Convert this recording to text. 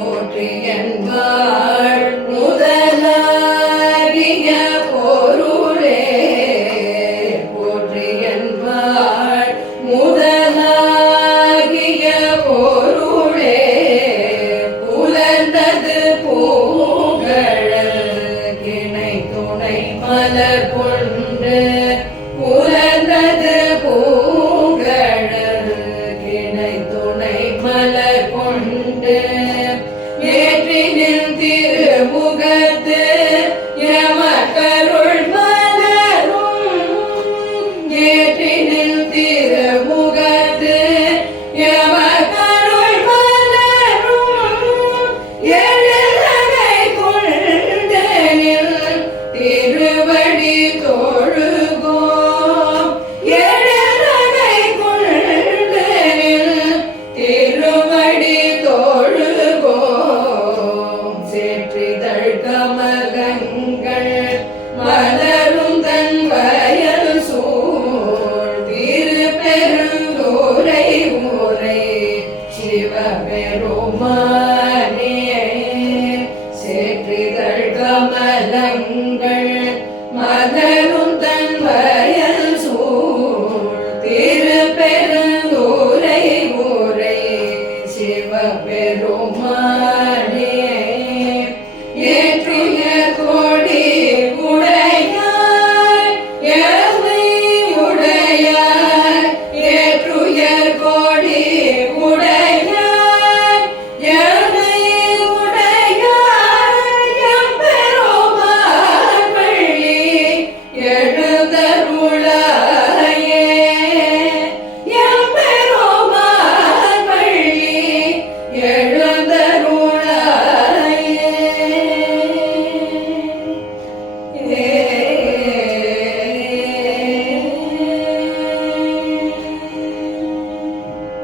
போற்றியன்பாள் முதலாகிய பொருளே போற்றியன்பாள் முதலாகிய பொருளே புலர்ந்தது பூங்கழல் கிணை துணை மலர் கொண்டு புலர்ந்தது பூங்கழல் கிணை துணை மலர் கொண்டு ஏற்றினில் திருமுகத்து எமக்கருள் மலரும் ஏற்றினில் திருமுகத்து எமக்கருள் மலரும் எழுநகை கொண்டனில் திருவடி தொழுகோம் எழுநகை கொண்டனில் திருவடி சேற்றிதழ் கமலங்கள் மலரும் தன் வயல் சூழ் திருப்பெருந்துரை ஊரை சிவபெருமான்